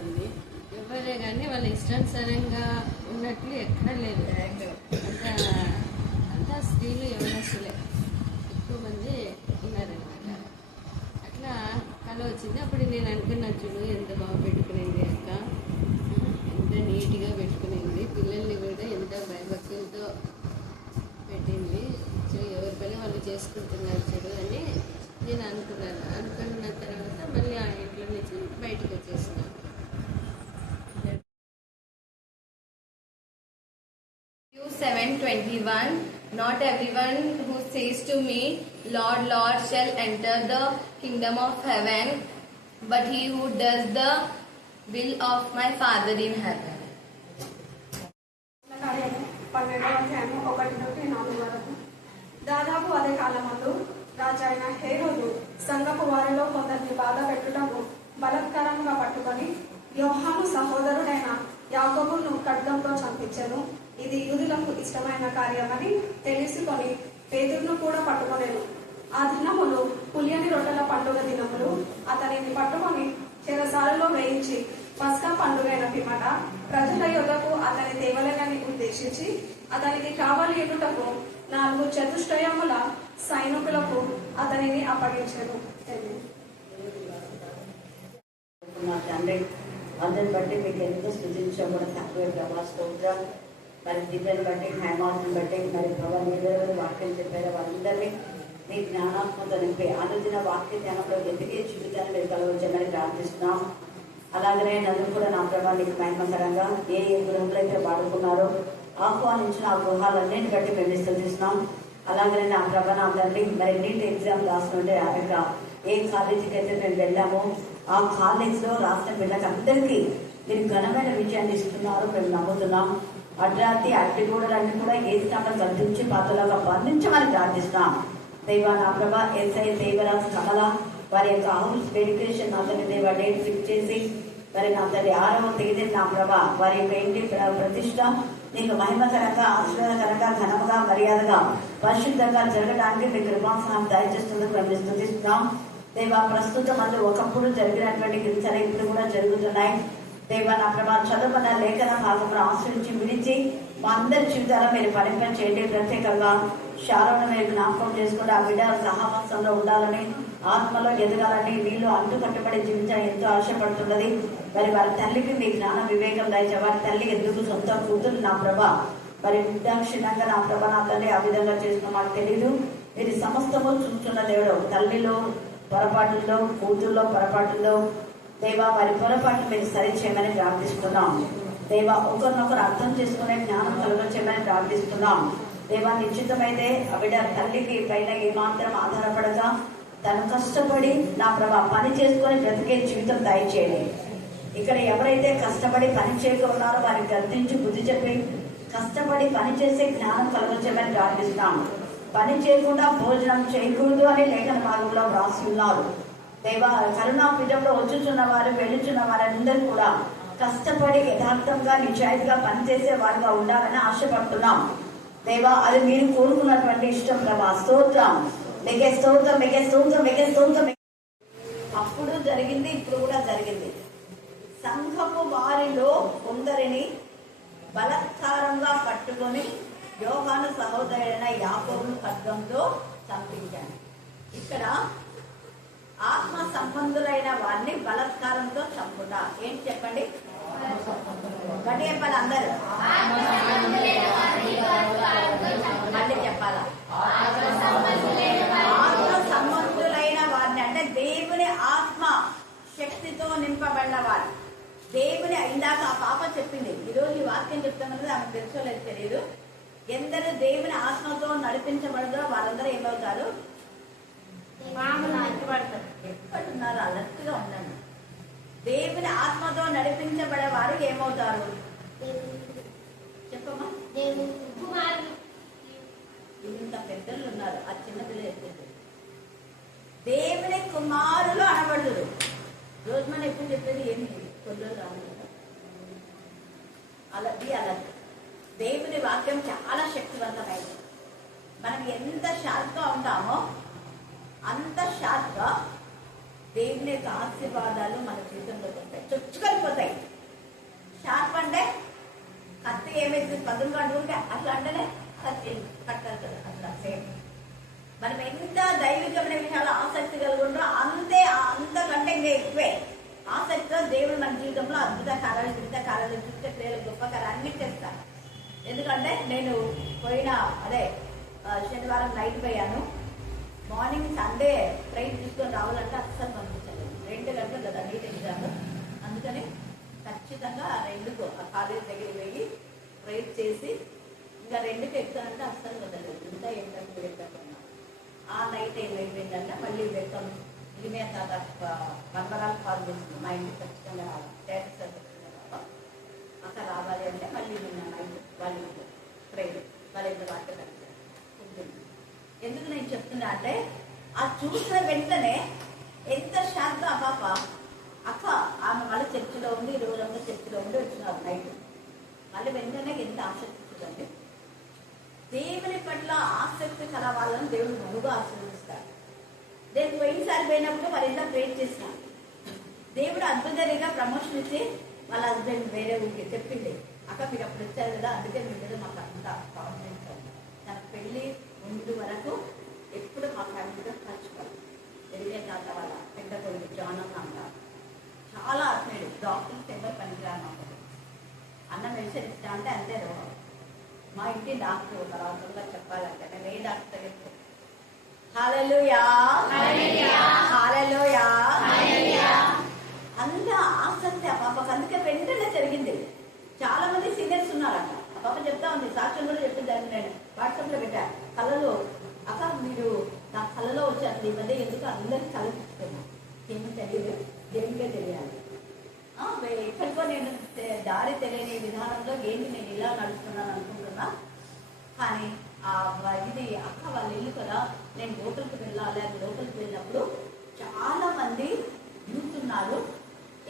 ఉంది. ఎవరే కానీ వాళ్ళ ఇష్టానుసారంగా ఉన్నట్లు ఎక్కడ లేదు. అంతా స్త్రీలు యవనస్తులే ఎక్కువ మంది ఉన్నారనమాట. అట్లా కళ వచ్చింది. అప్పుడు నేను అనుకున్నా, చూడు ఎంత బాగా పెట్టుకునేది అక్క, ఎంత నీట్గా పెట్టుకునేది, పిల్లల్ని కూడా ఎంత భయభక్తులతో పెట్టింది. సో ఎవరి పని వాళ్ళు చేసుకుంటున్నారు చూడు అని నేను అనుకున్నాను. అనుకున్న తర్వాత మళ్ళీ ఆ ఇంట్లో నుంచి బయటకు వచ్చేసినాను. 7:21 Not everyone who says to me, Lord, Lord, shall enter the kingdom of heaven, but he who does the will of my Father in heaven. 12వ అధ్యాయము 1 నుండి 4 వరకు. దాదాపు అదే కాలమందు రాజు అయిన హేరోదు సంఘపు వారిలో కొందరిని బాధ పెట్టుటకు బలత్కారంగా పట్టుకొని యోహాను సహోదరుడైన యాకోబును ఖడ్గంతో చంపించెను. ఇది యూదులకు ఇష్టమైన కార్యమని తెలుసుకొని పేతురును కూడా పట్టుకొనేను. ఆ దినములు పులియని రొట్టెల పండుగ దినములు. అతనిని పట్టుకొని చెరసాలలో వేయించి పస్కా పండుగైన పిమ్మట ప్రజల యొద్దకు అతని తేవలనని ఉద్దేశించి అతనికి కావలి ఎదుటకు 4 చతుష్టయముల సైనికులకు అతనిని అప్పగించెను. తండ్రి అందరిని బట్టి మీకు ఎంతో స్థుతించాం కూడా తక్కువ ప్రభా స్తోత్రం. మరి దివ్యని బట్టి హేమాన్ని బట్టి మరి ప్రభా మీరు వాక్యం చెప్పారు వాళ్ళందరినీ మీ జ్ఞానాత్మత నింపి అనుదిన వాక్య జ్ఞానంలో వెతికే జీవితాన్ని మీరు కలవచ్చమని ప్రార్థిస్తున్నాం. అలాగనే నన్ను కూడా నా ప్రభా నీకు మహిమకరంగా ఏ గృహంలో అయితే వాడుకున్నారో ఆహ్వానించిన ఆ గృహాలన్నింటిని బట్టి మేము స్థుతిస్తున్నాం. అలాగనే నా ప్రభా నా తండ్రి మరి నీట్ ఎగ్జామ్ రాస్తుంటే ఆ యొక్క ఏ కాలేజీకి అయితే మేము వెళ్ళామో ఆ కాలేజ్లో రాసిన పిల్లలకి అందరికీ మీరు ఘనమైన విజయాన్ని ఇస్తున్నారు మేము నమ్ముతున్నాం. అర్ధరాత్రి అడ్డిగూడలన్నీ కూడా ఏ స్థానం కల్పించి పాత్రలాగా బంధించమని ప్రార్థిస్తున్నాం. దైవ నా ప్రభా ఎస్ఐ దేవరాజ్ కమల వారి యొక్క హౌస్ ఎడ్యుకేషన్ అతని దేవ డేట్ ఫిక్స్ చేసి మరి నా తల్లి 6వ తేదీ నా ప్రభా వారి యొక్క ఇంటి ప్రతిష్ట నీకు మహిమకరంగా ఆశీర్వాదకరంగా ఘనంగా మర్యాదగా పరిశుద్ధంగా జరగడానికి మీ కృపాసనం దయచేస్తున్నందుకు మేము స్తుతిస్తున్నాం. దేవా ప్రస్తుతం అందులో ఒకప్పుడు జరిగినటువంటి హింసలు ఇప్పుడు కూడా జరుగుతున్నాయి. దేవా నా ప్రభా చదువుకున్న లేఖన భాగంలో ఆశ్రయించి విడిచి మా అందరి జీవితాలను మీరు ఫలింప చేయండి. ప్రత్యేకంగా శారోను మీరు జ్ఞాపకం చేసుకుని ఆ బిడ్డ సహవాసంలో ఉండాలని ఆత్మలో ఎదగాలని వీళ్ళు అంటుకట్టుబడి జీవించడం ఎంతో ఆశపడుతున్నది. మరి వారి తల్లికి మీ జ్ఞాన వివేకం దయచే వారి తల్లి ఎందుకు సొంత కూతురు నా ప్రభా మరి నిర్దాక్షిణంగా నా ప్రభా నా తల్లి ఆ విధంగా చేసిన మాకు తెలియదు. మీరు సమస్తము చూస్తున్న దేవుడు తల్లిలో పొరపాటుల్లో కూతుర్లో పొరపాటుల్లో దేవా వారి పొరపాటు మీరు సరి చేయమని ప్రార్థిస్తున్నాం. దేవా ఒకరినొకరు అర్థం చేసుకునే జ్ఞానం కలుగచేయమని ప్రార్థిస్తున్నాం. దేవా నిశ్చితమైతే ఆవిడ తల్లికి పైన ఏమాత్రం ఆధారపడక తను కష్టపడి నా ప్రభా పని చేసుకొని బ్రతికే జీవితం దయచేయండి. ఇక్కడ ఎవరైతే కష్టపడి పని చేయక ఉన్నారో వారికి గర్తించి బుద్ధి చెప్పి కష్టపడి పని చేసే జ్ఞానం కలుగచేయమని ప్రార్థిస్తున్నాం. పని చేయకుండా భోజనం చేయకూడదు అని లేఖన భాగంలో వ్రాసి ఉన్నారు. దేవా కరుణాపీఠంలో వచ్చుచున్న వారు వెళ్ళుచున్న వారందరూ కూడా కష్టపడి యథార్థంగా నిజాయితీగా పనిచేసే వారుగా ఉండాలని ఆశపడుతున్నాం. దేవా అది మీరు కోరుకున్నటువంటి ఇష్టం ప్రభా స్తోత్రం మీకే స్తోత్రం మీకే స్తోత్రం మీకే స్తోత్రం. అప్పుడు జరిగింది ఇప్పుడు కూడా జరిగింది. సంఘపు వారిలో కొందరిని బలత్కారంగా పట్టుకొని యోహాను సహోదరుడైన యాకోబును ఖడ్గంతో చంపించాను. ఇక్కడ ఆత్మ సంబంధులైన వారిని బలత్కారంతో చంపుట ఏంటి చెప్పండి, గట్టి చెప్పాలి అందరూ, మళ్ళీ చెప్పాలా? ఆత్మ సంబంధులైన వారిని అంటే దేవుని ఆత్మ శక్తితో నింపబడిన వారు. దేవుని ఇందాక ఆ పాప చెప్పింది, ఈరోజు ఈ వాక్యం చెప్తున్నది ఆమెకు తెలుసుకోలేదు తెలియదు. ఎందరూ దేవుని ఆత్మతో నడిపించబడదో వాళ్ళందరూ ఏమవుతారు? ఎక్కడున్నారు? అలర్ట్గా ఉండండి. దేవుని ఆత్మతో నడిపించబడే వారు ఏమవుతారు చెప్పమ్మా? ఇంత పెద్దలు ఉన్నారు, ఆ చిన్న పిల్లలు ఎప్పుడు దేవుని కుమారులు అనబడుతురు. రోజు మనం ఎప్పుడు చెప్పేది ఏంటి? కొన్ని రాదు అలా దేవుని వాక్యం చాలా శక్తివంతమైనది. మనం ఎంత షార్ప్గా ఉంటామో అంత షార్ప్గా దేవుని యొక్క ఆశీర్వాదాలు మన జీవితంలోకి వస్తాయి, చొచ్చుకొనిపోతాయి. షార్ప్ అంటే కత్తి ఏమైతే పదులుగా ఉంటే అట్లా అంటేనే కత్తి కట్టాలి కదా, అట్లా సేమ్. మనం ఎంత దైవికమైన విషయాలు ఆసక్తి కలిగి ఉంటారో అంతకంటే ఇంకా ఎక్కువే ఆసక్తితో దేవుడు మన జీవితంలో అద్భుత కార్యాలు చూస్తే క్రియలు గొప్ప కార్యాలు అన్ని చేస్తాను. ఎందుకంటే నేను పోయిన శనివారం నైట్ పోయాను. మార్నింగ్ సండే ట్రైన్ తీసుకొని రావాలంటే అస్సలు పంపించాను. 2 గంటలు కదా నీట్ ఎగ్జామ్, అందుకని ఖచ్చితంగా 2కు ఆ కాలేజ్ దగ్గరికి పోయి వెయిట్ చేసి ఇంకా 2కి ఎక్కుతానంటే అస్సలు వదలేదు. ఇంకా ఏంటంటే వెళ్తాను. ఆ నైట్ ఏమైపోయిందంటే మళ్ళీ వెళ్తాం ఇమే తాత బంగారాలు కాల్ చేస్తుంది, మా ఇంటికి ఖచ్చితంగా రావాలి, స్టేటస్ అక్కడ రావాలి అంటే మళ్ళీ నిన్న నైట్ వాళ్ళు ట్రైన్ వాళ్ళ ఇంటి వాటి ఉంటుంది. ఎందుకు నేను చెప్తున్నా అంటే ఆ చూసిన వెంటనే ఎంత శాంత ఆ పాప అక్క ఆమె మళ్ళీ చర్చిలో ఉంది, 20 రోజులంతా చర్చిలో ఉండి వచ్చినారు నైట్. మళ్ళీ వెంటనే ఎంత ఆసక్తి చూడండి. దేవుని పట్ల ఆసక్తి కల వాళ్ళని దేవుడు మనుగా ఆశీర్వదిస్తాడు. నేను పోయినసారి పోయినప్పుడు వారి ఎంత ప్రేర్ చేసిన దేవుడు అద్భుతంగా ప్రమోషన్ ఇచ్చి వాళ్ళ హస్బెండ్ వేరే ఊరికి చెప్పింది, అక్క మీరు అప్పుడు వచ్చారు కదా అందుకే మీ మీద మాకు అంత కాన్ఫిడెన్స్ ఉంది. తన పెళ్లి ముందు వరకు ఎప్పుడు మా ఫ్యామిలీతో కలుసుకోవాలి. వెళ్ళే తాత వాళ్ళ పెద్ద కొడుకు జానన్న అంటారు, చాలా ఆత్మీయుడు, డాక్టర్స్ ఎవరు పనికిరాను అన్నం మెడిసిన్ ఇస్తా అంటే అంతే రోగం. మా ఇంటి డాక్టర్ ఒక రాత్రులుగా చెప్పాలంటే నేను ఏ డాక్టర్ దగ్గర హల్లెలూయా హల్లెలూయా అంత ఆసక్తి ఆ పాపకు. అందుకే వెంటనే జరిగింది. చాలా మంది సీనియర్స్ ఉన్నారంట. ఆ పాప చెప్తా ఉంది, సాక్ష్యం కూడా చెప్పింది. దాన్ని నేను వాట్సాప్ లో పెట్టా. కళలో అక్క మీరు నా కళలో వచ్చారు ఈ మధ్య, ఎందుకు అందరికి కళ చెప్తున్నా ఏమీ తెలియదు, దేవునికే తెలియాలి. ఎక్కడికో నేను దారి తెలియని విధానంలో ఏంటి నేను ఇలా నడుస్తున్నాను అనుకుంటున్నా, కానీ ఇది అక్క వాళ్ళ ఇల్లు కదా, నేను లోపలికి వెళ్ళాలి. అది లోపలికి వెళ్ళినప్పుడు చాలా మంది యూత్ ఉన్నారు,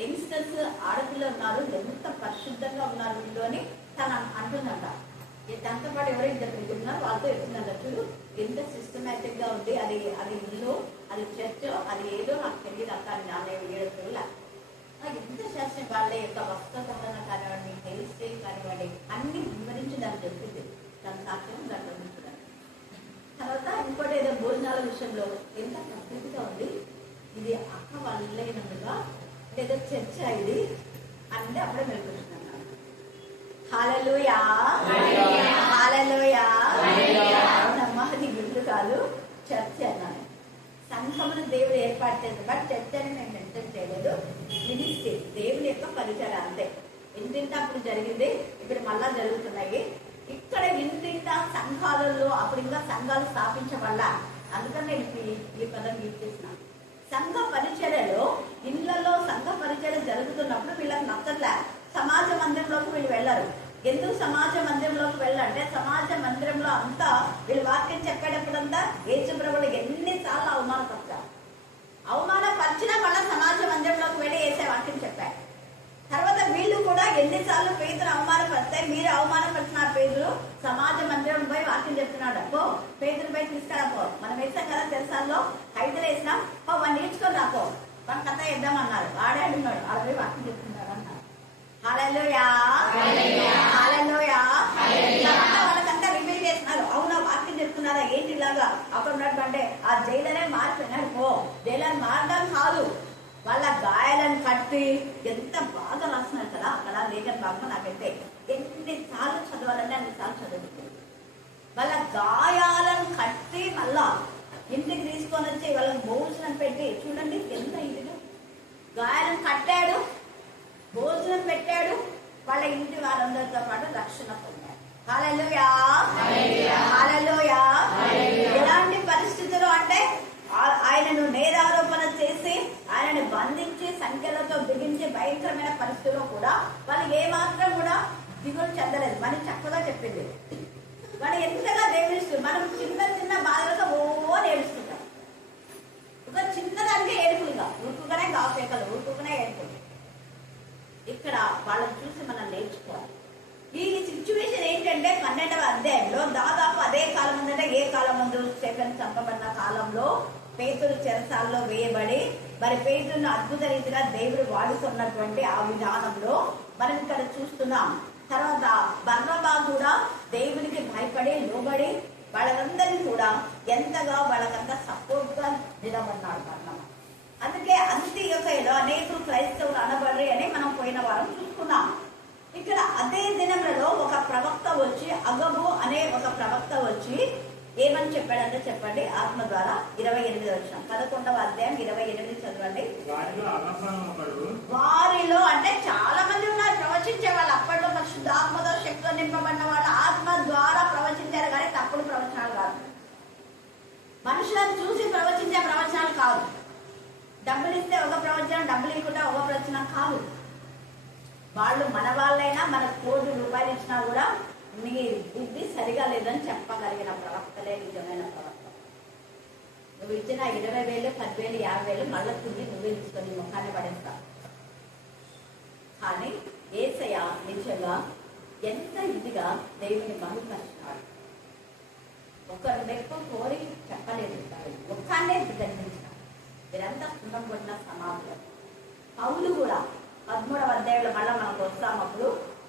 యంగ్స్టర్స్ ఆడపిల్లలు ఉన్నారు, ఎంత పరిశుద్ధంగా ఉన్నారు వీళ్ళు అని తను అంటుందంట. దాంతో పాటు ఎవరో 2 ఉన్నారు, వాళ్ళతో చెప్తుందంట, చూడు ఎంత సిస్టమేటిక్ గా ఉంది, అది ఇల్లు, అది చర్చ్, అది ఏదో నాకు తెలియదు అక్క అని నాన్న 7 రోజుల ఎంత శాస్త్రం వాళ్ళ యొక్క వస్త్రధారణ కానివ్వండి, హెయిర్ స్టైల్ కానివ్వండి అన్ని వివరించి దాన్ని చెప్పింది. తన సాక్ష్యం దాంట్లో ఉంచుతాను. తర్వాత ఇంకోటి ఏదో భోజనాల విషయంలో ఎంత ప్రసిద్ధిగా ఉంది, ఇది అక్క వాళ్ళ ఇల్లైనందుగా ఏదో చర్చ ఇది అంటే అప్పుడే మెలుకుంటున్నాను. హల్లెలూయా హల్లెలూయా. అవునమ్మా, అది గుళ్ళు కాదు, చర్చ అన్నాను. సంఘమును దేవుడు ఏర్పాటు చేశారు, బట్ చర్చ అని నేను మెన్షన్ చేయలేదు. మినిస్ట్రీ దేవుని యొక్క పరిచయం అంతే. ఇంటింట అప్పుడు జరిగింది, ఇప్పుడు మళ్ళా జరుగుతున్నాయి. ఇక్కడ ఇంటింట సంఘాలలో అప్పుడు ఇంకా సంఘాలు స్థాపించబడ్డ, అందుకని నేను ఈ పదం యూజ్ చేసిన. సంఘ పరిచర్యలో ఇళ్లలో సంఘ పరిచర్య జరుగుతున్నప్పుడు వీళ్ళకి నచ్చట్లే. సమాజ మందిరంలోకి వీళ్ళు వెళ్ళరు. ఎందుకు సమాజ మందిరంలోకి వెళ్ళాలంటే సమాజ మందిరంలో అంతా వీళ్ళు వాక్యం చెప్పేటప్పుడంతా యేసుప్రభువులు ఎన్నిసార్లు అవమానపరిచినా మళ్ళీ సమాజ మందిరంలోకి వెళ్ళి వేసే వాక్యం చెప్పారు. తర్వాత వీళ్ళు కూడా ఎన్నిసార్లు పేదలు అవమానపరిస్తే, మీరు అవమానపరిచిన పేదలు సమాజ మందిరం పోయి వాక్యం చెప్తున్నాడు, అప్పో పేదలు పోయి తీసుకురాపో, మనం వేసాం కదా తెలుసాల్లో 5 వేసినాం, వాడు నేర్చుకొని రాపో, మన కథ వేద్దామన్నారు, వాడే అడుగున్నాడు, వాడు పోయి వాక్యం చెప్తున్నాడు అన్నారు. హల్లెలూయా హల్లెలూయా. వాళ్ళకంతా రివీల్ చేస్తున్నారు, అవునా వాక్యం చెప్తున్నారా ఏంటి ఇలాగా అక్కడ ఉన్నటువంటి ఆ జైలనే మారిపోయినాడు. పో జైలను మారడం కాదు, వాళ్ళ గాయాలను కట్టి ఎంత బాగా రాస్తున్నారు కదా అక్కడ లేఖన భాగం. నాకైతే ఎన్నిసార్లు చదవాలంటే అన్నిసార్లు చదువుతుంది. వాళ్ళ గాయాలను కట్టి మళ్ళా ఇంటికి తీసుకొని వచ్చి వాళ్ళకి భోజనం పెట్టి, చూడండి ఎంత ఇదిగా గాయాలను కట్టాడు, భోజనం పెట్టాడు, వాళ్ళ ఇంటి వారందరితో పాటు రక్షణ పొందాడు. హల్లెలూయా హల్లెలూయా. ఎలాంటి పరిస్థితులు అంటే ఆయనను నేరారోపణ చేసి ఆయనను బంధించి సంఖ్యలతో బిగించి భయంకరమైన పరిస్థితుల్లో కూడా వాళ్ళు ఏమాత్రం కూడా దిగులు చెందలేదు. మనం చక్కగా చెప్పింది, వాళ్ళు ఎంతగా దేవుడిస్తుంది. మనం చిన్న చిన్న బాధలతో నేడుస్తుంటాం, ఒక చిన్నదానికే ఏడుపులుగా ఊరుకుగానే గాపేకలు ఊరుకుగానే ఏడుపులు. ఇక్కడ వాళ్ళని చూసి మనం నేర్చుకోవాలి. ఈ సిచ్యువేషన్ ఏంటంటే 12వ అధ్యాయంలో దాదాపు అదే కాలం ఉందంటే, ఏ కాలం ముందు స్టెఫెన్ చంపబడిన కాలంలో పేతురు చెరసాల్లో వేయబడి మరి పేతురును అద్భుత రీతిగా దేవుడు వాడుతున్నటువంటి ఆ విధానంలో మనం ఇక్కడ చూస్తున్నాం. తర్వాత బర్నబా కూడా దేవునికి భయపడి లోబడి వాళ్ళందరినీ కూడా ఎంతగా వాళ్ళకంతా సపోర్ట్ గా నిలబడినాడు బర్నబా. అందుకే అంత్యొకయలో అనేకులు క్రైస్తవులు అనబడరు అని మనం పోయిన వారం చూసుకున్నాం. ఇక్కడ అదే దినములలో ఒక ప్రవక్త వచ్చి, అగబు అనే ఒక ప్రవక్త వచ్చి ఏమని చెప్పాడంటే చెప్పండి, ఆత్మ ద్వారా 28 వచ్చిన 11వ అధ్యాయం 28 చదవండి. వారిలో అంటే చాలా మంది ఉన్నారు ప్రవచించే వాళ్ళు. అప్పట్లో పరిశుద్ధాత్మతో శక్తితో నింపబడిన వాళ్ళు ఆత్మ ద్వారా ప్రవచించారు, కానీ తప్పుడు ప్రవచనాలు కాదు. మనుషులను చూసి ప్రవచించే ప్రవచనాలు కాదు. డబ్బులు ఇస్తే ఒక ప్రవచనం, డబ్బులు ఇవ్వకుండా ఒక ప్రవచనం కాదు. వాళ్ళు మన వాళ్ళైనా మనకు ₹1,00,00,000 ఇచ్చినా కూడా నీ బుద్ధి సరిగా లేదని చెప్పగలిగిన ప్రవక్తలే నిజమైన ప్రవక్త. నువ్వు ఇచ్చిన 20,000, 10,000, 50,000 మళ్ళీ తిరిగి నువ్వే తీసుకొని ముఖాన్ని పడేస్తావు. కానీ యేసయ్య నిజంగా ఎంత ఇదిగా దేవుని మహిమపరిచినాడు. ఒకరు మెప్పు కోరి చెప్పలేదు, ముఖాన్నే గర్వించినాడు. మీరంతా సున్నం కొట్టిన సమాధులు. పౌలు కూడా 13వ అధ్యాయంలో మళ్ళీ మనకు వస్తామప్పుడు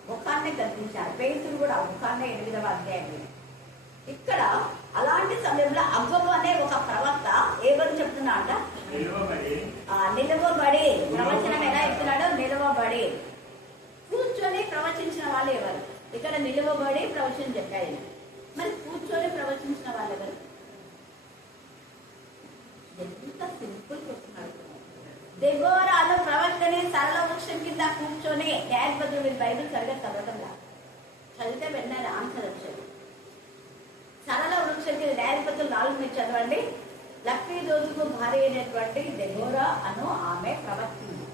ముఖాన్నే గర్వించారు. పేతురు కూడా ముఖాన్నే 8వ అధ్యాయం. ఇక్కడ అలాంటి సమయంలో అగబు అనే ఒక ప్రవక్త ఏమని చెప్తున్నా అంట, నిలవబడి ప్రవచనం ఎలా ఇస్తున్నాడో నిలవబడి కూర్చొని ప్రవచించిన వాళ్ళు ఎవరు? ఇక్కడ నిలవబడి ప్రవచనం చెప్పాడు. మరి కూర్చొని ప్రవచించిన వాళ్ళు ఎవరు? ఎంత సింపుల్ చెప్తున్నాడు. దెబోరాను ప్రవక్తని సరళ వృక్షం కింద కూర్చొని న్యాయపత్రులు మీరు బైబిల్ సరిగా చదవటంలా, చదివితే వెంటనే ఆన్సర్ వచ్చేది. సరళ వృక్షం కింద న్యాయపత్రులు 4 మీరు చదవండి. లక్కీదోజుకు భార్య అయినటువంటి దెబోరా అను ఆమె ప్రవక్తింది.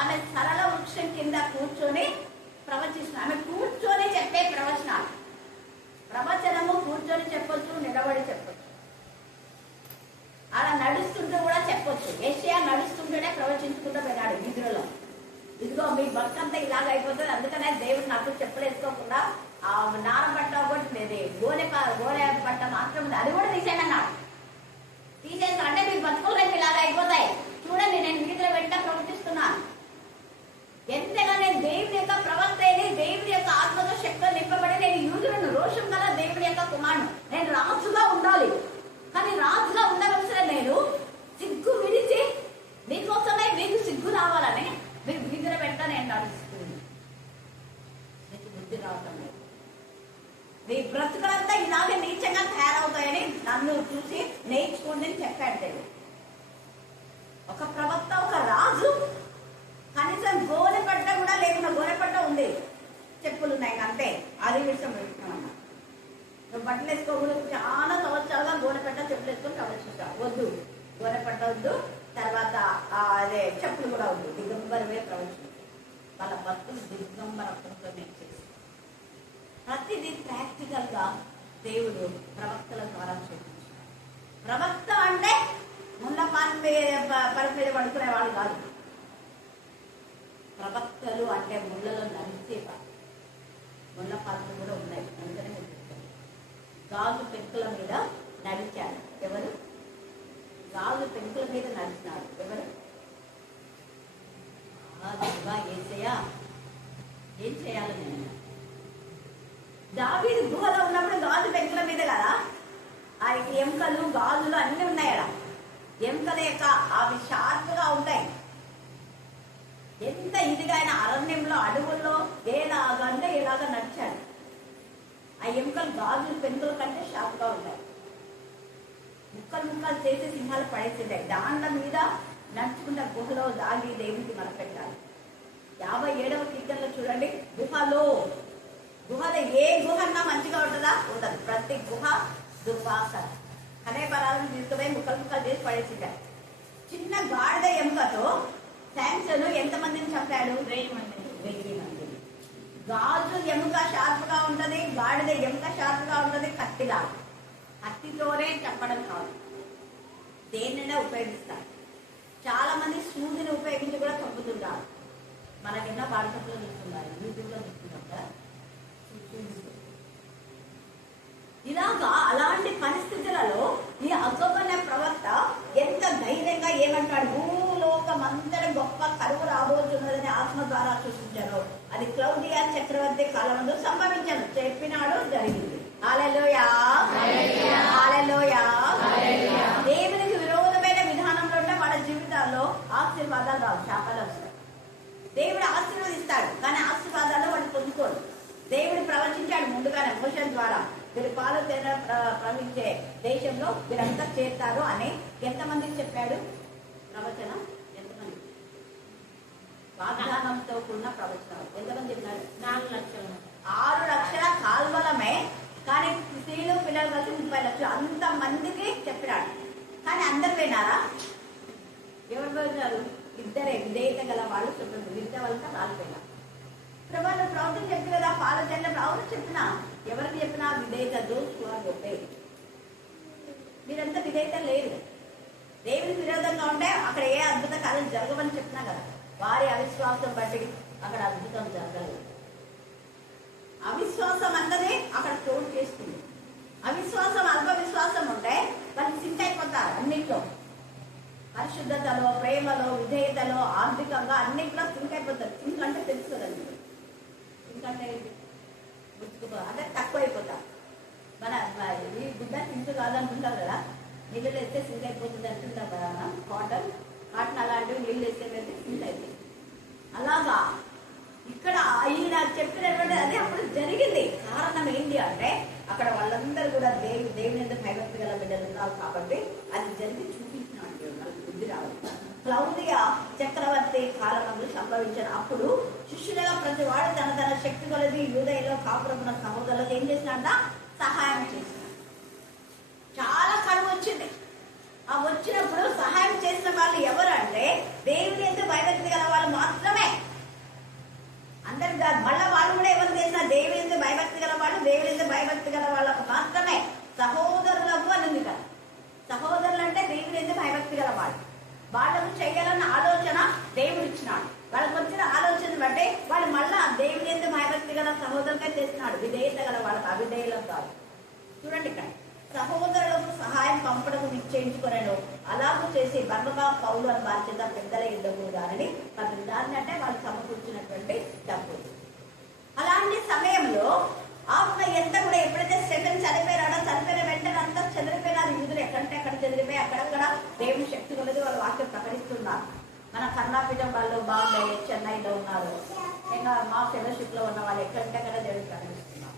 ఆమె సరళ వృక్షం కింద కూర్చొని ప్రవచిస్తున్న, ఆమె కూర్చొని చెప్పే ప్రవచనాలు. ప్రవచనము కూర్చొని చెప్పొచ్చు, నిలబడి చెప్పొచ్చు, అలా నడుస్తుంటూ కూడా చెప్పొచ్చు. యెషయా నడుస్తుంటేనే ప్రవచించుకుంటూ వెళ్ళాడు వీధులలో. ఇదిగో మీ బతుకంతా ఇలాగ అయిపోతుంది, అందుకనే దేవుడు నాకు చెప్పలేసుకోకుండా ఆ నారం పట్ట ఒకటి లేదు, గోనె పట్ట మాత్రం ఉంది, అది కూడా తీసేయమన్నాడు. తీసేసి అంటే మీ బతుకులు రేపు ఇలాగ అయిపోతాయి, చూడండి నేను వీధిలో వెంట ప్రవర్తిస్తున్నాను. ఎంతగా నేను దేవుని యొక్క ప్రవక్త అయిన దేవుని యొక్క ఆత్మతో శక్తితో నింపబడి నేను యూదులను రోషం గల దేవుని యొక్క కుమారుడు, నేను రాజుగా ఉండాలి. కానీ రాజుగా ఉండవలసిన నేను సిగ్గు విడిచి మీకోసమే మీకు సిగ్గు రావాలని మీరు వీధిలో వెంట నేను నడుస్తుంది. మీకు బుద్ధి రావటం లేదు. మీ బ్రతుకులంతా ఇలాగే నీచంగా తయారవుతాయని నన్ను చూసి నేర్చుకోండి అని చెప్పాడు దేవుడు. ఒక ప్రవక్త, ఒక రాజు కనీసం గోనెపట్ట కూడా లేకుండా, గోనెపట్ట ఉంది, చెప్పులు ఉన్నాయి అంతే, అది విషయం పెట్టుకున్నామన్నా. నువ్వు బట్టలు వేసుకోకూడదు, చాలా సంవత్సరాలుగా గోనెపట్ట చెప్పులు వేసుకొని ప్రవేశిస్తావు, వద్దు, గోనెపట్ట వద్దు. తర్వాత అదే చెప్పులు కూడా వద్దు, దిగంబరమే ప్రవేశిస్తావు. వాళ్ళ భక్తులు దిగంబరత్వంతో చేసి ప్రతిదీ ప్రాక్టికల్ గా దేవుడు ప్రవక్తల ద్వారా చూపించాడు. ప్రవక్త అంటే ముళ్ళ పరుపు మీద పడుకునేవాడు కాదు. ప్రవక్తలు అంటే ముళ్ళలో నడిచేవాడు. ముళ్ళ పరుపులు కూడా ఉన్నాయి, అందుకనే గాజు పెంకుల మీద నడిచాడు. ఎవరు? గాజు పెంకుల మీద నడిచినాడు. ఎవరు? యేసయ్యా ఏం చేయాలి నేను? దావీదు గుహలో ఉన్నప్పుడు గాజు పెంకుల మీద కదా ఆ ఎముకలు, గాజులు అన్నీ ఉన్నాయి అలా. ఎముకల యొక్క అవి షార్ప్గా ఉంటాయి. ఎంత ఇదిగా ఆయన అరణ్యంలో అడవుల్లో ఏలాగంటే ఇలాగా నడిచాడు. ఆ ఎముకలు గాజులు పెంకుల కంటే షార్ప్గా ఉంటాయి. ముక్కలు ముక్కలు చేసి సింహాలు పడేసింటాయి. దాండ్ల మీద నడుచుకుంటే గుహలో దాగి దేవునికి మనపెట్టాలి. 57వ కీర్తనలో చూడండి, గుహలో ఏ గుహ అన్నా మంచిగా ఉంటుందా? ఉండదు. ప్రతి గుహ దుర్వాసన. కనే పరాలను తీసుకుపోయి ముక్కలు ముక్కలు చేసి పడేసింటాయి. చిన్న గాడిద ఎముకతో శాంసన్ ఎంతమందిని చంపాడు? 1000 మందిని. గాజు ఎముక షార్ప్ గా ఉంటది, గాడిద ఎముక షార్ప్ గా ఉంటది. కత్తితోనే చంపడం కాదు, దేన్నైనా ఉపయోగిస్తారు. చాలా మంది సూదిని ఉపయోగించి కూడా చంపుతుంటారు. మనకెన్నో వాట్సాప్లో చూస్తున్నారు, యూట్యూబ్లో చూస్తున్నాం కదా. ఇలాగా అలాంటి పరిస్థితులలో ఈ అగబు అనే ప్రవక్త ఎంత ధైర్యంగా ఏమంటాడు? భూమిలో గొప్ప కరువు రాబోతున్నదని ఆత్మ ద్వారా సూచించారు. అది క్లౌదియా చక్రవర్తి కాలంలో సంభవించాను చెప్పినాడు, జరిగింది. హల్లెలూయా, హల్లెలూయా. దేవునికి విరోధమైన విధానంలో ఉన్న వాళ్ళ జీవితాల్లో ఆశీర్వాదాలు రావు, శాపాలు వస్తాయి. దేవుడు ఆశీర్వదిస్తాడు కానీ ఆశీర్వాదాలు వాళ్ళు పొందుకోరు. దేవుడు ప్రవచించాడు ముందుగానే మోషే ద్వారా, వీరు పాలు తేనె ప్రవహించే దేశంలో వీరంతా చేస్తారు అని. ఎంతమందికి చెప్పాడు ప్రవచనం? ఎంతమంది? వాగ్దానంతో కూడిన ప్రవచనం ఎంతమంది చెప్పినాడు? 4 లక్షలు. 6 లక్షల కాల్వలమే, కానీ స్త్రీలు పిల్లలు కలిసి 30 లక్షలు అంతమందికి చెప్పినాడు. కానీ అందరు విన్నారా? ఎవరు పోయినారు? ఇద్దరే విధేయత గల వాళ్ళు చెప్పారు. మిగతా వాళ్ళంతా రాలిపోయినారు. ప్రభావం ప్రవచనం చెప్పి కదా పాల చెల్ల ప్రవచనం చెప్పినా ఎవరికి చెప్పినా విధేయత దోషువారు. మీరంతా విధేయత లేదు. దేవునికి విరోధంగా ఉంటే అక్కడ ఏ అద్భుత కార్యం జరగవని చెప్పినా కదా. వారి అవిశ్వాసం బట్టి అక్కడ అద్భుతం జరగలేదు. అవిశ్వాసం అన్నది అక్కడ చోటు చేస్తుంది. అవిశ్వాసం, అల్ప విశ్వాసం ఉంటే వాళ్ళు సింక్ అయిపోతారు అన్నింటిలో. పరిశుద్ధతలో, ప్రేమలో, విధేయతలో, ఆర్థికంగా అన్నింటిలో సింక్ అయిపోతారు. సింక్ అంటే తెలుసు కదండి. సింక్ అంటే అంటే తక్కువ అయిపోతారు. మన ఈ గుడ్డ సింక్ కాదనుకుంటాం కదా, నీళ్ళు వేస్తే సింక్ అయిపోతుంది అంటుంటాం కదా. కాటన్ అలాంటివి నీళ్ళు వేస్తే సింక్ అయిపోతుంది. అలాగా ఇక్కడ ఈయన చెప్పినటువంటి అదే అప్పుడు జరిగింది. కారణం ఏంటి అంటే అక్కడ వాళ్ళందరూ కూడా దేవుని ఎందుకు భయభక్తి గల బిడ్డలు ఉన్నారు కాబట్టి అది జరిగి చూపించినాడు. బుద్ధి రావాలి. క్లౌదియా చక్రవర్తి కాలంలో సంభవించిన అప్పుడు శిష్యులుగా ప్రతి వాడు తన శక్తి కొలది యూదయలో కాపురమున్న సహోదరులకు ఏం చేసినాడ? సహాయం చేసినాడు. చాలా కరువు వచ్చింది. ఆ వచ్చినప్పుడు సహాయం చేసిన వాళ్ళు ఎవరు అంటే దేవుని ఎందుకు భయభక్తి గల వాళ్ళు మాత్రమే. అందరు మళ్ళా వాళ్ళు కూడా ఎవరు చేసినా దేవుని ఎందుకు భయభక్తి గల వాళ్ళు, దేవుని ఎందుకు భయభక్తి గల వాళ్ళకు మాత్రమే. సహోదరులకు అని ఉంది కదా. సహోదరులు అంటే దేవుని ఎందుకు భయభక్తి గల వాళ్ళు. వాళ్ళకు చేయాలన్న ఆలోచన దేవుడు ఇచ్చినాడు. వాళ్ళకి వచ్చిన ఆలోచన బట్టి వాళ్ళు మళ్ళా దేవుని ఎందుకు భయభక్తి గల సహోదరులకే చేస్తున్నాడు. విధేయత గల వాళ్ళకి అవిధేయులకు కాదు. చూడండి ఇక్కడ సహోదరులకు సహాయం పంపడము నిశ్చయించుకున్నాను. అలాగూ చేసి బర్నబా, పౌలు అని బాధ్యత పెద్దల యుద్ధము దానిని దాన్ని అంటే వాళ్ళు సమకూర్చినటువంటి డబ్బు. అలాంటి సమయంలో ఆమె ఎంత కూడా ఎప్పుడైతే స్టెఫెన్ చనిపోయినాడో చనిపోయిన వెంటనే అంతా చెదిరిపోయినారు. యూదులు ఎక్కడంటే అక్కడ చెదిరిపోయి అక్కడక్కడ దేవుని శక్తి కొలది వాళ్ళు వాక్యం ప్రకటిస్తున్నారు. మన కర్ణాపీఠం వాళ్ళు బాంబే, చెన్నైలో ఉన్నారు. ఇంకా మా ఫెలోషిప్ లో ఉన్న వాళ్ళు ఎక్కడంటే అక్కడ దేవుడు ప్రకటిస్తున్నారు.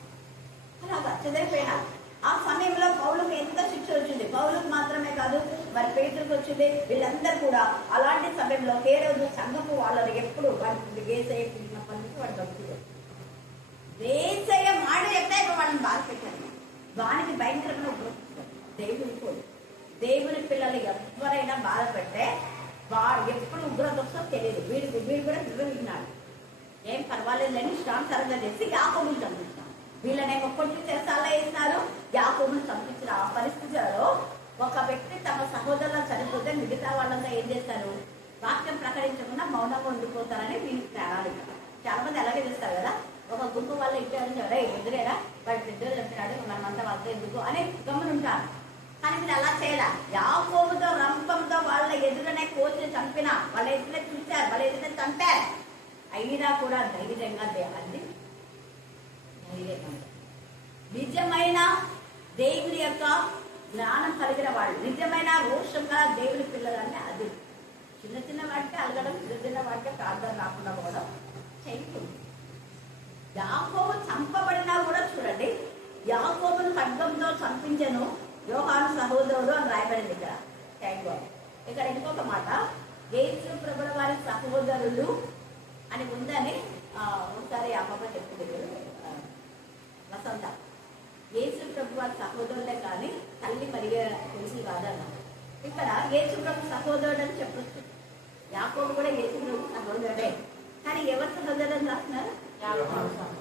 అలాగా చెదిరిపోయినారు. ఆ సమయంలో పౌలుకు ఎంత శిక్ష వచ్చింది. పౌలుకు మాత్రమే కాదు, మరి పేతురుకు వచ్చింది. వీళ్ళందరూ కూడా అలాంటి సమయంలో హేరోదు సంఘపు వాళ్ళని ఎప్పుడు వాడి ఏసయ్య పుట్టినప్పటి నుంచి వాడు భక్తులు ఏసయ్య మాట చెప్తే ఇప్పుడు వాళ్ళని బాధ పెట్టారు. వానికి భయంకరమైన దేవుని పోదు. దేవుని పిల్లలు ఎవరైనా బాధపెడితే వాడు ఎప్పుడు ఉగ్రత వస్తుందో తెలియదు. వీడు కూడా నిర్వహించినాడు. ఏం పర్వాలేదని శ్రాంతరంగా చేసి యాకోబుని చంపించారు. వీళ్ళనేమో కొట్టి చేసాలా వేసినారు, యాకోబుని చంపించిన ఆ పరిస్థితులలో ఒక వ్యక్తి తమ సహోదరులను చనిపోతే మిగతా వాళ్ళంతా ఏం చేస్తారు? వాక్యం ప్రకటించకుండా మౌనంగా ఉండిపోతారని వీళ్ళకి తేడాలి. చాలా మంది అలాగే చేస్తారు కదా. ఒక గుంపు వాళ్ళు ఇచ్చారు, ఎదురేరా వాడి పెద్దలు చెప్పినాడు మనమంతా వాళ్ళతో ఎందుకు అని గమనుంటారు. కానీ మీరు అలా చేయాల. యాకోబుతో రంపంతో వాళ్ళ ఎదురనే కోసి చంపిన, వాళ్ళ ఎదురునే చూశారు, వాళ్ళ ఎదురునే చంపారు. అయినా కూడా ధైర్యంగా దేవాన్ని నిజమైన దేవుని యొక్క జ్ఞానం కలిగిన వాళ్ళు, నిజమైన రోషంగా దేవుని పిల్లలంటే అది చిన్న చిన్న వాటికి అలగడం, చిన్న చిన్న వాటికి ప్రార్థన రాకుండా పోవడం చేయకూడదు. యాకోబు చంపబడినా కూడా చూడండి, యాకోబును ఖడ్గంతో చంపించను యోహాను సహోదరుడు అని రాయబడింది ఇక్కడ. Thank God. ఇక్కడ ఇంకొక మాట, యేసు ప్రభుల వారి సహోదరులు అని ఉందని ఒకసారి యాకోబు చెప్తుంది వసంత. యేసు ప్రభు వారి సహోదరులే కానీ తల్లి మరియ కొడుకులు కాదన్న. ఇక్కడ యేసు ప్రభు సహోదరుడు అని చెప్పొచ్చు. యాకోబు కూడా యేసు ప్రభు సహోదరుడే. కానీ ఎవరి సహోదరులను రాస్తున్నారు?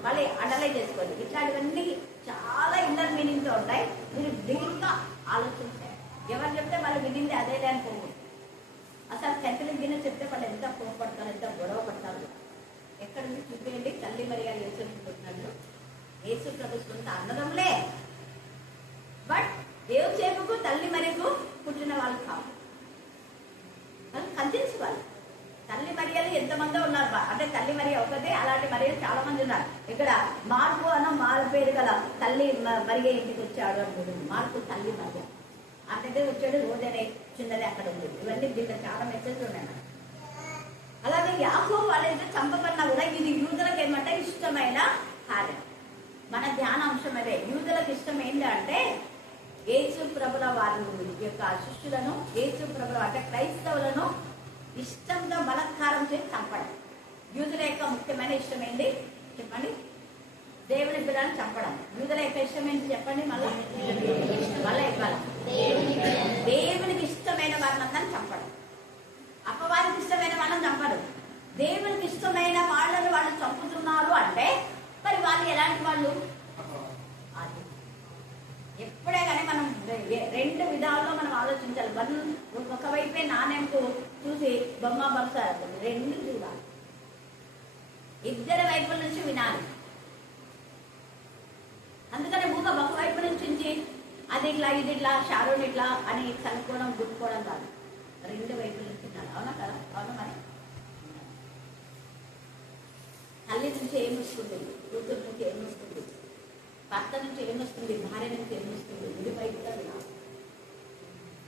మళ్ళీ అండర్లైన్ చేసుకోండి. ఇట్లాంటివన్నీ చాలా ఇన్నర్ మీనింగ్ తో ఉంటాయి. మీరు డీప్గా ఆలోచించాలి. ఎవరు చెప్తే వాళ్ళు వినింది అదే అనుకోకూడదు. అసలు సెంట్రల్ గిన్నె చెప్తే వాళ్ళు ఎంత కోపడతారు, ఎంత గొడవ పడతారు. ఎక్కడ నుంచి చూపేయండి. తల్లి మరియా యేసు పుట్టినట్లు యేసు ప్రభు సొంత అన్నదమ్ములే. బట్ యోసేపుకు తల్లి మరియకు పుట్టిన వాళ్ళు కాదు, వాళ్ళు కజిన్స్ వాళ్ళు. తల్లి మరి ఎంతమందో ఉన్నారు. అంటే తల్లి మరియ ఒకటే, అలాంటి మరియ చాలా మంది ఉన్నారు. ఇక్కడ మార్పు మారు పేరు గల తల్లి మరియ ఇంటికి వచ్చాడు అంటుంది. మార్పు తల్లి మరియ అంటే వచ్చాడు, రోజనే చిన్నది అక్కడ ఉంది. ఇవన్నీ దీంట్లో చాలా మెసేజ్లు ఉన్నాయి. అలాగే యాకోబు వాళ్ళైతే చంపబడినా కూడా ఇది యూదులకు ఏమంటే ఇష్టమైన కార్యం. మన ధ్యానాంశం అదే. యూదులకు ఇష్టం ఏంటంటే యేసు ప్రభుల వారి యొక్క శిష్యులను, యేసు ప్రభుల అంటే క్రైస్తవులను ఇష్టంగా బలత్కారం చేసి చంపడం. యూదుల యొక్క ముఖ్యమైన ఇష్టం ఏంటి చెప్పండి? దేవుని బిడ్డలను చంపడం. యూదుల యొక్క ఇష్టం ఏంటి చెప్పండి? మళ్ళీ ఇవ్వాలి. దేవునికి ఇష్టమైన వాళ్ళందరినీ చంపడం. అపవాదికి ఇష్టమైన వాళ్ళని చంపరు. దేవునికి ఇష్టమైన వాళ్ళని వాళ్ళు చంపుతున్నారు అంటే మరి వాళ్ళు ఎలాంటి వాళ్ళు? ఎప్పుడే కానీ మనం రెండు విధాల్లో మనం ఆలోచించాలి. ఒకవైపే నాణ్యంకు చూసి బొమ్మ బొమ్మ రెండు చూడాలి. ఇద్దరి వైపుల నుంచి వినాలి. అందుకని ఒకవైపు నుంచి అది ఇట్లా ఇది ఇట్లా షారోన్ ఇట్లా అని కనుక్కోవడం గుర్తుకోవడం కాదు. రెండు వైపుల నుంచి వినాలి. అవునా కదా? అవునా? మరి తల్లి నుంచి ఏమొస్తుంది, కూతురు నుంచి ఏమొస్తుంది, భర్త నుంచి ఏమొస్తుంది, భార్య నుంచి ఏమొస్తుంది, ఇది వైపుగా వినాలి.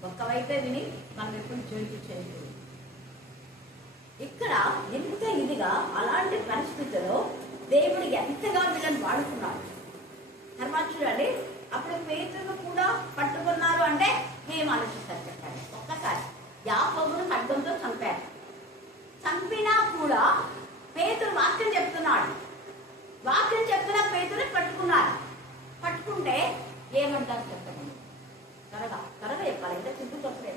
ఒక్కవైపే విని మనం ఎప్పుడు జోయించి చేయకూడదు. ఇక్కడ ఎంత ఇదిగా అలాంటి పరిస్థితుల్లో దేవుడు ఎంతగా వీళ్ళని వాడుకున్నాడు. తర్వాత చూడండి, అప్పుడు పేతురును కూడా పట్టుకున్నారు అంటే మేము ఆలోచిస్తారు. చెప్పండి ఒక్కసారి. యాకోబును ఖడ్గంతో చంపారు. చంపినా కూడా పేతురు వాక్యం చెప్తున్నాడు. వాక్యం చెప్తున్నా పేతురు పట్టుకున్నారు. పట్టుకుంటే ఏమంటారు చెప్పండి? త్వరగా చెప్పాలి. ఇంత చుట్టుకొస్తే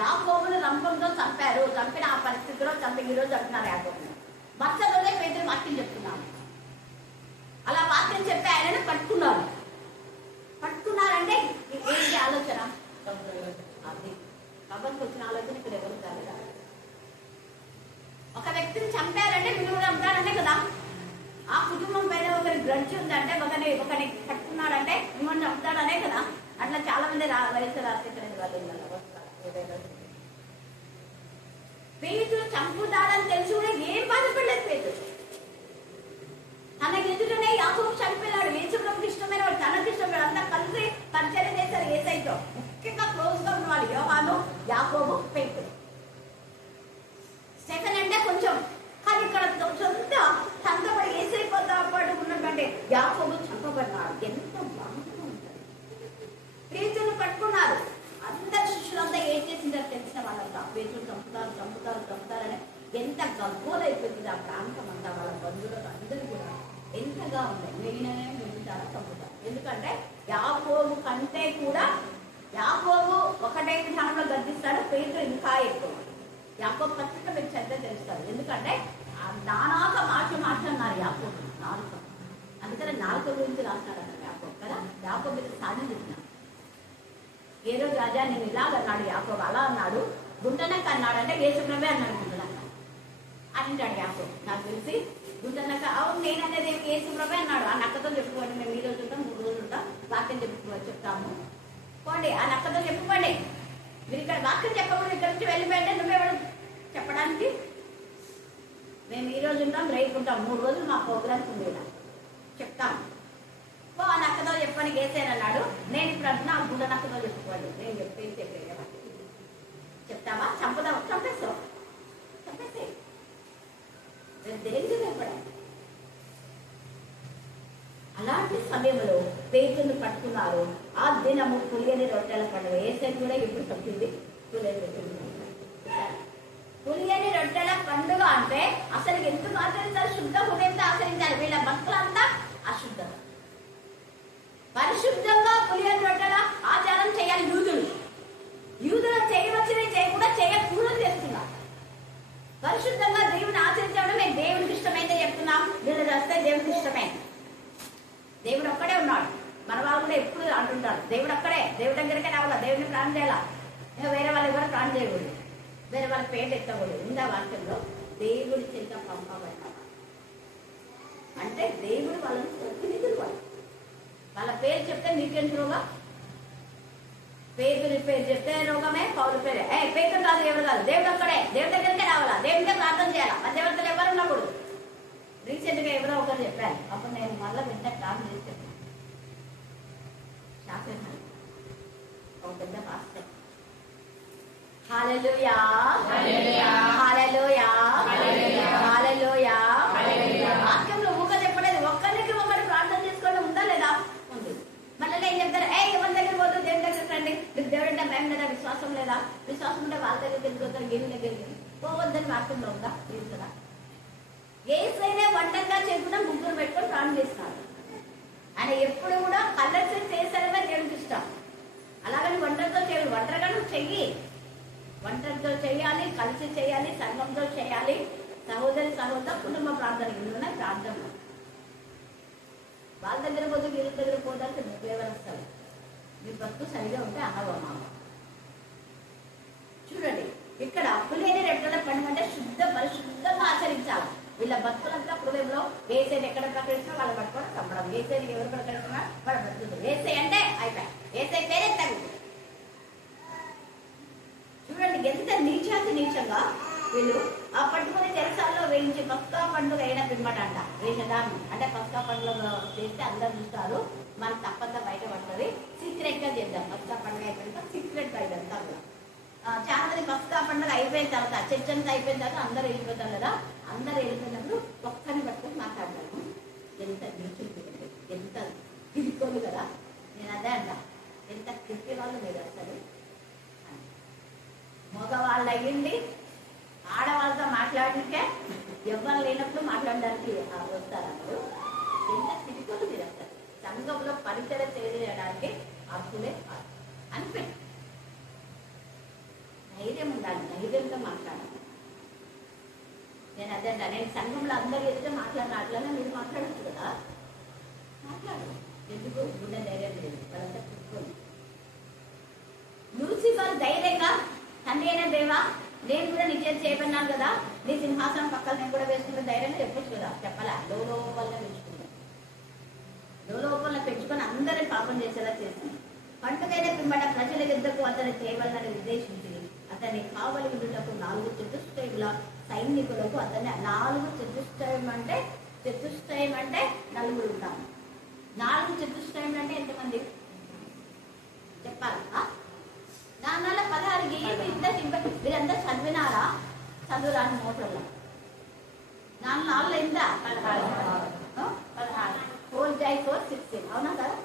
యాకోబును రంపంతో చంపారు. చంపిన ఆ పరిస్థితిలో ఈరోజు చంపినారు యాకోబును. మరుసటిరోజే పేతురు వాక్యం చెప్తున్నాను. అలా వాక్యం చెప్పి ఆయనను పట్టుకున్నారు. పట్టుకున్నారంటే ఏంటి ఆలోచన? అది కబర్కి వచ్చిన ఆలోచన ఇక్కడ ఎవరు కాదు. ఒక వ్యక్తిని చంపారంటే విలువ చంపారంటే కదా. ఆ కుటుంబం పైన ఒకరి గ్రడ్జ్ ఉందంటే ఒకరిని పట్టుకున్నాడంటే మిమ్మల్ని చంపుతాడనే కదా. అట్లా చాలా మంది వయసు రాసేటువంటి వాళ్ళు ఉన్నారు. పేతురు చంపుతాడని తెలిసి కూడా ఏం బాధపడలేదు. పేతురు తనకి ఎదుటనే యాకోబు చనిపోయాడు. యేసుప్రభుకి ఇష్టమైన వాడు, తనకి ఇష్టమైన అంతా కలిసి పరిచయం చేశారు. యేసయ్యతో ముఖ్యంగా క్లోజ్ గా ఉన్నవాడు యోహాను, యాకోబు, పేతురు. స్టెఫెన్ అంటే కొంచెం, కానీ ఇక్కడ సొంత సంతపడి యేసయ్యతో పాటు ఉన్నటువంటి యాకోబు చంపబడినాడు. ఎంత బాధగా ఉంటుంది. పేతురును పట్టుకున్నారు. అందరు శిష్యులంతా ఏం చేసిందో తెలిసిన వాళ్ళంతా పేతురు చంపుతారని ఎంత గగ్గోలైపోతుంది ఆ ప్రాంతం అంతా. వాళ్ళ బంధువులకు అందరూ కూడా ఎంతగా ఉన్నాయి. మెయిననే మిగులుతారా చంపుతారు. ఎందుకంటే యాకోబు కంటే కూడా యాకోబు ఒకటే విధానంలో గర్దిస్తాడు, పేతురు ఇంకా ఎక్కువ. యాకోబు పత్రిక మీరు చదివితే తెలుస్తారు. ఎందుకంటే నానాక మాట్లాడినారు యాకోబు నాలుక. అందుకని నాలుక గురించి రాస్తాడు యాకోబు కదా. యాకోబు మీద సాధన చెప్పినాడు. ఏ రోజు రాజా నేను ఇలాగన్నాడు యాకోబు, అలా అన్నాడు, గుంటనక్క అన్నాడు అంటే యేసుప్రభే అన్నాడు గుంటనక్క అంటాడు యాకోబు. నాకు తెలిసి గుంటనక్క అవును నేననేది ఏమి యేసుప్రభే అన్నాడు. ఆ నక్కతో చెప్పుకోండి, మేము 2 రోజులు ఉంటాం 3 రోజులు ఉంటాం, వాక్యం చెప్పుతాము పోండి. ఆ నక్కతో చెప్పుకోండి. మీరు ఇక్కడ వాక్యం చెప్పకూడదు, ఇక్కడ నుంచి వెళ్ళిపోయింటే నువ్వెవడు చెప్పడానికి? మేము ఈ రోజు ఉంటాం, రేపు ఉంటాం, 3 రోజులు మా ప్రోగ్రామ్స్ ఉంది ఇలా చెప్తాం. ఆ నక్కతో చెప్పని గేసేనన్నాడు. నేను ఇప్పుడు అంటున్నా ఆ గుండె నక్కతో చెప్పుకోండి. నేను చెప్పేది చెప్తావా? చంపుదావా? చంపేస్తావు. దేనికి భయపడాలి? అలాంటి సమయంలో పేతురును పట్టుకున్నారు. ఆ దినము పులియని రొట్టెల పండుగ. యేసయ్య కూడా ఎప్పుడు చెప్పింది పులియని రొట్టెల పండుగ అంటే అసలు ఎందుకు ఆచరించాలి? శుద్ధ హృదయంతో ఆచరించాలి. వీళ్ళ భక్తులంతా అశుద్ధం. పరిశుద్ధంగా పులియని రొట్టెల ఆచారం చేయాలి యూదులు చేయవచ్చునే చేయకుండా చేయకూడదు చేస్తున్నారు. పరిశుద్ధంగా దేవుని ఆచరించడం మేము దేవునికి ఇష్టమైతే చెప్తున్నాం. వీళ్ళు చేస్తే దేవునికి ఇష్టమే. దేవుడు ఒక్కడే ఉన్నాడు. మన వాళ్ళు కూడా ఎప్పుడు అంటుంటారు దేవుడు ఒక్కడే, దేవుడి దగ్గరికే రావాలా, దేవుడిని ప్రాణం చేయాలా, వేరే వాళ్ళు ఎవరు ప్రాణం చేయకూడదు, వేరే వాళ్ళ పేట ఎత్తకూడదు. ఉందా వాక్యంలో? దేవుడి చేత పంపబడ్డా అంటే దేవుడు వాళ్ళని ప్రతినిధులు. వాళ్ళ పేరు చెప్తే మీకేంటి రోగం? పేతురు పేరు చెప్తే రోగమే. పౌలు పేరు పేతురు కాదు, ఎవరు కాదు, దేవుడు ఒక్కడే, దేవుడి దగ్గరికే రావాలా, దేవుడికే ప్రార్థన చేయాలా. ఎవరో ఒకరు చెప్పారు. అప్పుడు నేను మళ్ళీ వెంటనే కాల్ చేసి చెప్పాను. షాక్ అయినాను. ఒక పెద్ద పాస్టర్ హల్లెలూయా హల్లెలూయా హల్లెలూయా హల్లెలూయా హల్లెలూయా. వాక్యంలో ఊక చెప్పలేదు. ఒక్కరికి ఒకటి ప్రార్థన చేసుకోవడం ఉందా లేదా? ఉంది. మళ్ళీ నేను చెప్తాను, ఎవరి దగ్గర పోతుంది? దేవుడి దగ్గరికి రండి. మీకు దేవుడు అంటే భయం లేదా? విశ్వాసం లేదా? విశ్వాసం ఉంటే వాళ్ళ దగ్గరికి వెళ్ళిపోతారు, ఏమి దగ్గరికి పోవద్దని వాక్యంలో ఉందా? లేదు కదా. ఏసైనా వంటంగా చేయకుండా ముగ్గురు పెట్టుకొని ప్రాణం చేస్తున్నారు. ఆయన ఎప్పుడు కూడా కలర్స్ చేశారనే దేవుడికి ఇష్టం. అలాగని వంటలతో చేయాలి. ఒంటరిగా నువ్వు చెయ్యి. వంటలతో చేయాలి, కలిసి చేయాలి, సంఘంతో చేయాలి. సహోదర కుటుంబ ప్రార్థన ఇందులో ప్రార్థన. వాళ్ళ దగ్గర పోతే వీళ్ళ దగ్గర పోతానికి ఎవరు వస్తారు? మీ భక్తు సరిగా ఉంటే అన్నవమ్మ. చూడండి, ఇక్కడ అప్పులేని రెట్టల పండుగ అంటే పరిశుద్ధంగా ఆచరించాలి. వీళ్ళ భక్తులంతా హృదయంలో ఏసైని ఎక్కడ ప్రకటిస్తున్నా వాళ్ళ పట్టుకొని చంపడం. ఏసైని ఎవరు ప్రకటిస్తున్నా వాళ్ళ భక్తులు. ఏసై అంటే అయిపోయి ఏసై పేరే తగ్గు. చూడండి ఎంత నీచంగా వీళ్ళు ఆ పట్టుకుని చెరసాల్లో వేయించి పస్కా పండుగ అయిన పిమ్మటంట వేసేదాన్ని. అంటే పస్కా పండుగ చేస్తే అందరు చూస్తారు, మనకు తప్పంతా బయట పడుతుంది. సీక్రెట్ గా చేద్దాం. పస్కా పండుగ అయిపోయిన సీక్రెట్ గా ఇదంతా. చాలా మంది పస్కా పండుగ అయిపోయిన తర్వాత చర్చ అంతా అయిపోయిన తర్వాత అందరూ వెళ్ళిపోతారు కదా. అందరూ వెళ్ళిపోయినప్పుడు ఒక్కని పట్టుకొని మాట్లాడతాను. ఎంత నీచులు, ఎంత కిరికోలు కదా. నేను అదే అంట, ఎంత కిరికి వాళ్ళు మీరు అసలు. మగవాళ్ళు అయ్యింది ఆడవాళ్ళతో మాట్లాడితే ఎవరు లేనప్పుడు మాట్లాడడానికి వస్తారు. ఎంత కిరికోలు మీరు అసలు. సంఘంలో పరిచయం చేయడానికి అప్పులే కాదు అనిపి ధైర్యం ఉండాలి. ధైర్యంతో మాట్లాడాలి. నేను అదే అంట, నేను సంఘంలో అందరూ ఎదుట మాట్లాడిన మీరు మాట్లాడచ్చు కదా. మాట్లాడు. ఎందుకు? గుండె ధైర్యం లేదు. వాళ్ళంతా కుట్టుకోండి. లూసిఫర్ ధైర్యంగా తండ్రి అయిన దేవా, నేను కూడా నిజం చేయబడినాను కదా, నీ సింహాసనం పక్కన నేను కూడా వేసుకున్న ధైర్యంగా చెప్పొచ్చు కదా. చెప్పాలా? లోపల పెంచుకుంటాను. లోపల పెంచుకొని అందరినీ పాపం చేసేలా చేసింది. పండుగైన పిమ్మట ప్రజల యుద్ధకు అతని చేయవలనని ఉద్దేశించి అతని కావలి ఉండుటకు 4 చతుష్టయముల సైనికులకు అతన్ని 4 చతుష్టయం అంటే నలుగురు ఉంటాము. 4 చతుష్టయం అంటే ఎంతమంది చెప్పాలి? 4 16 వీరంతా చదివినారా? చదువురాని మోటర్లో 4 ఎంత? 16 4 16 అవునా కదా.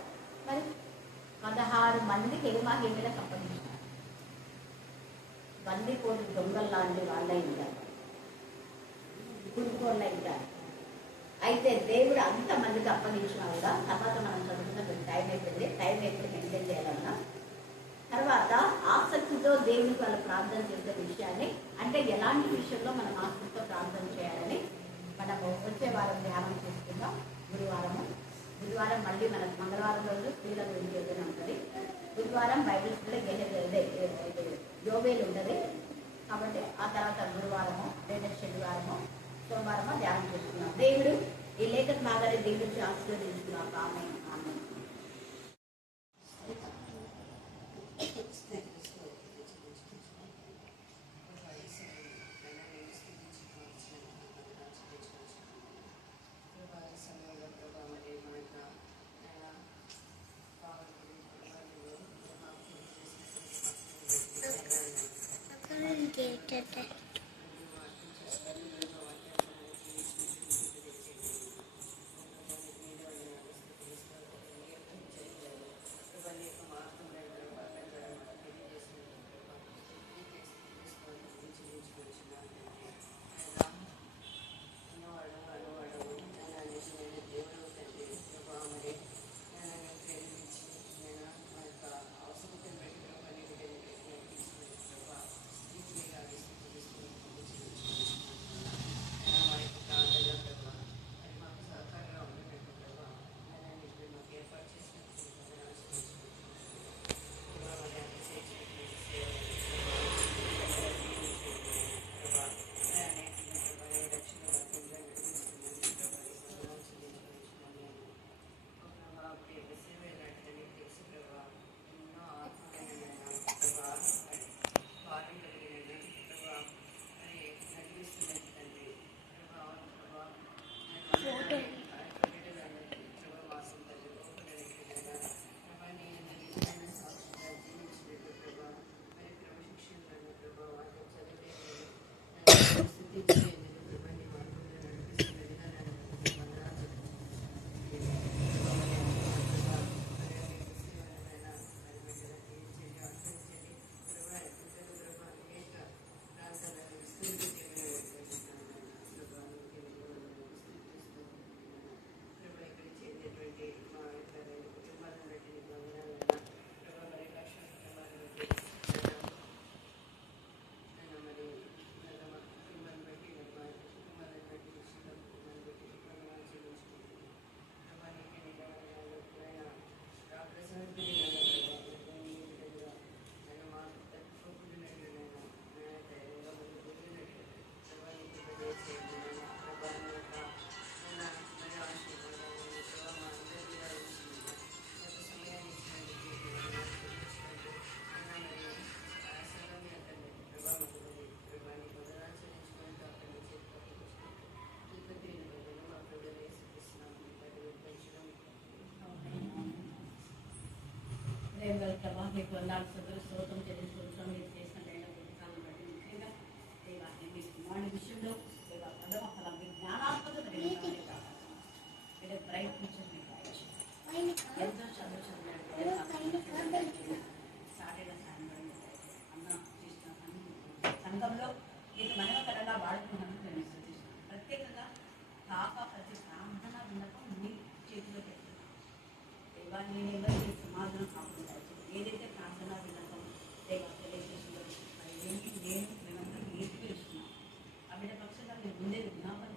మరి 16 మందికి ఏమేలకు అప్పగించారు. బందిపోటు దొంగలు లాంటి వాళ్ళ ఉంటారు, కుడుకోళ్ళ ఉంటారు. అయితే దేవుడు అంతమందికి అప్పగించిన కూడా తర్వాత మనం చదువుకున్న టైం అయిపోయింది. టైం ఎప్పుడు మెయింటైన్ చేయాలన్నా తర్వాత ఆసక్తితో దేవుడికి వాళ్ళు ప్రార్థన చేసే విషయాన్ని, అంటే ఎలాంటి విషయంలో మనం ఆసక్తితో ప్రార్థన చేయాలని మనము వచ్చే వారం ధ్యానం చేసుకుందాం. బుధవారం మళ్ళీ మనకు మంగళవారం రోజు స్త్రీల గురించి ఏదైనా ఉంటుంది. బుధవారం బైబిల్ స్కూల్లో యోవేలు ఉంటుంది. కాబట్టి ఆ తర్వాత గురువారము లేదా శనివారము సోమవారము ధ్యానం చేసుకున్నాం. దేవుడు ఈ లేఖకు మాదిరి దేవుడికి ఆశీర్వదించుకున్నాం. ఆమేన్. ఆమేన్. మీకు వందాలు సదులు స్తోత్రం చెల్లించుకోవచ్చు. మీరు చేసిన దైవ పుస్తకాలను బట్టి ముఖ్యంగా దేవాన్ని మీ కుమారుడి విషయంలో దేవ ప్రథమ ఫలం మీ జ్ఞానాత్మకత మీరు బ్రైట్ ఫ్యూచర్ మీకు ఎంతో చదువు చదివాడు సాటర్డే సాయంత్రం అన్న చేసిన సంఘంలో మీకు మనవకరంగా వాడుకున్నందుకు నేను విశ్వసిస్తున్నాను. ప్రత్యేకంగా కాక ప్రతి ప్రార్థన విన్నపం మీ చేతిలో పెడుతున్నాను. దేవా నేను ఎవరికి సమాధానం కాకుండా ఏదైతే ప్రార్థన విన్నపం దేవా తెలియజేసిందో అది నేను మేమందరం ఏది తెలుస్తున్నాం. ఆ బిడ్డ పక్షంగా మీరు ముందే విజ్ఞాపన